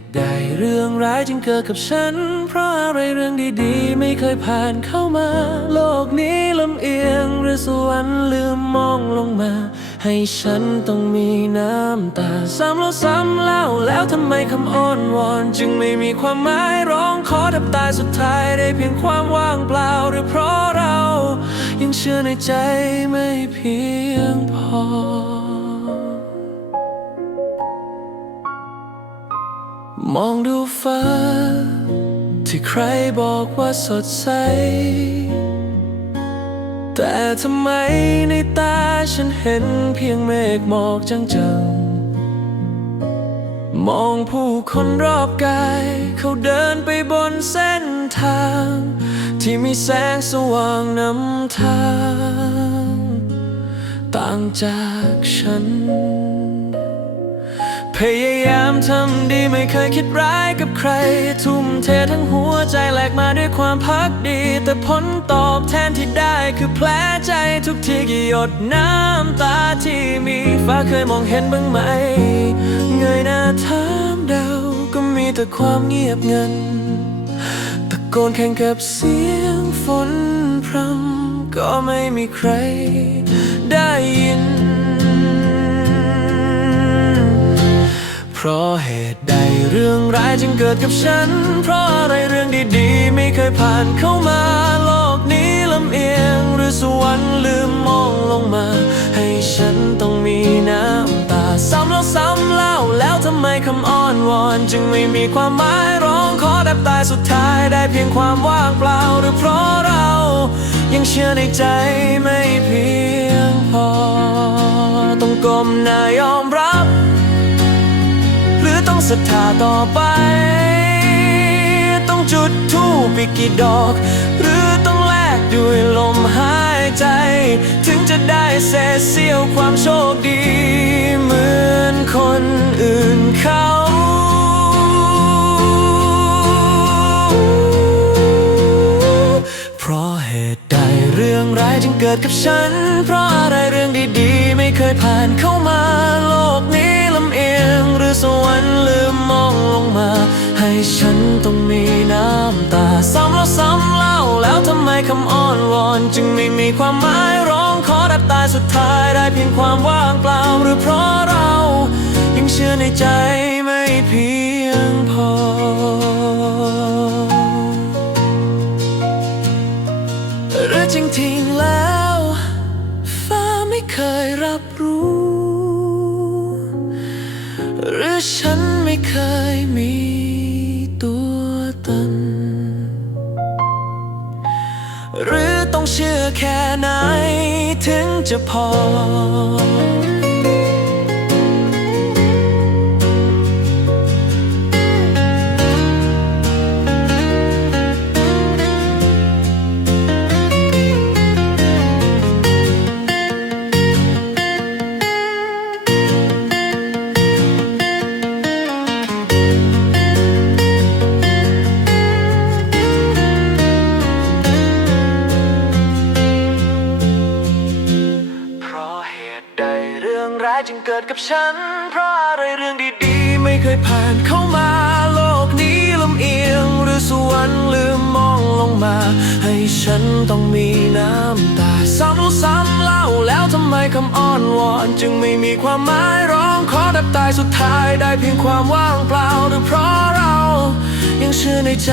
ตุใดเรื่องร้ายจึงเกิดกับฉัน เพราะอะไรเรื่องดีๆ ไม่เคยผ่านเข้ามา โลกนี้ลำเอียงหรือสวรรค์ลืมมองลงมา ให้ฉันต้องมีน้ำตา ซ้ำแล้วซ้ำเล่าแล้วทำไมคำอ้อนวอน จึงไม่มีความหมายร้องขอแทบตายสุดท้ายได้เพียงความว่างเปล่าหรือเพราะเรา ยังเชื่อในใจไม่เพียงพอ มองดูฟ้า ที่ใครบอกว่าสดใส แต่ทำไมในตาฉันเห็นเพียงเมฆหมอกจางๆ มองผู้คนรอบกาย เขาเดินไปบนเส้นทาง ที่มีแสงสว่างนำทาง ต่างจากฉัน พยายามทำดีไม่เคยคิดร้ายกับใคร ทุ่มเททั้งหัวใจแหลกมาด้วยความพักดี แต่ผลตอบแทนที่ได้คือแผลใจทุกทีกี่หยดน้ำตาที่มีฟ้าเคยมองเห็นบ้างไหม เงยหน้าถามดาวก็มีแต่ความเงียบเงันตะโกนแข่งกับเสียงฝนพรำก็ไม่มีใครได้ยิน เพราะเหตุใดเรื่องร้ายจึงเกิดกับฉัน เพราะอะไรเรื่องดีๆ ไม่เคยผ่านเข้ามา โลกนี้ลำเอียง หรือสวรรค์ลืมมองลงมา ให้ฉันต้องมีน้ำตา ซ้ำแล้วซ้ำเล่าแล้วทำไมคำอ้อนวอน จึงไม่มีความหมายร้องขอแทบตายสุดท้ายได้เพียงความว่างเปล่าหรือเพราะเรา ยังเชื่อในใจไม่เพียงพอ ต้องก้มหน้ายอมรับ ศรัทธาต่อไป ต้องจุดธูปอีกกี่ดอก หรือต้องแลกด้วยลมหายใจ ถึงจะได้เศษเสี้ยวความโชคดี เหมือนคนอื่นเขาเพราะเหตุใดเรื่องร้ายจึงเกิดกับฉัน เพราะอะไรเรื่องดีๆ ไม่เคยผ่านเข้ามา ให้ฉันต้องมีน้ำตา ซ้ำแล้วซ้ำเล่าแล้วทำไมคำอ้อนวอน จึงไม่มีความหมายร้องขอแทบตายสุดท้ายได้เพียงความว่างเปล่าหรือเพราะเรา ยังเชื่อในใจไม่เพียงพอหรือจริงๆแล้ว ฟ้าไม่เคยรับรู้ หรือฉันไม่เคยมี แค่ไหนถึงจะพอ จึงเกิดกับฉัน เพราะอะไรเรื่องดีๆ ไม่เคยผ่านเข้ามา โลกนี้ลำเอียง หรือสวรรค์ลืมมองลงมา ให้ฉันต้องมีน้ำตา ซ้ำแล้วซ้ำเล่าแล้วทำไมคำอ้อนวอน จึงไม่มีความหมายร้องขอแทบตายสุดท้ายได้เพียงความว่างเปล่าหรือเพราะเรา ยังเชื่อในใจ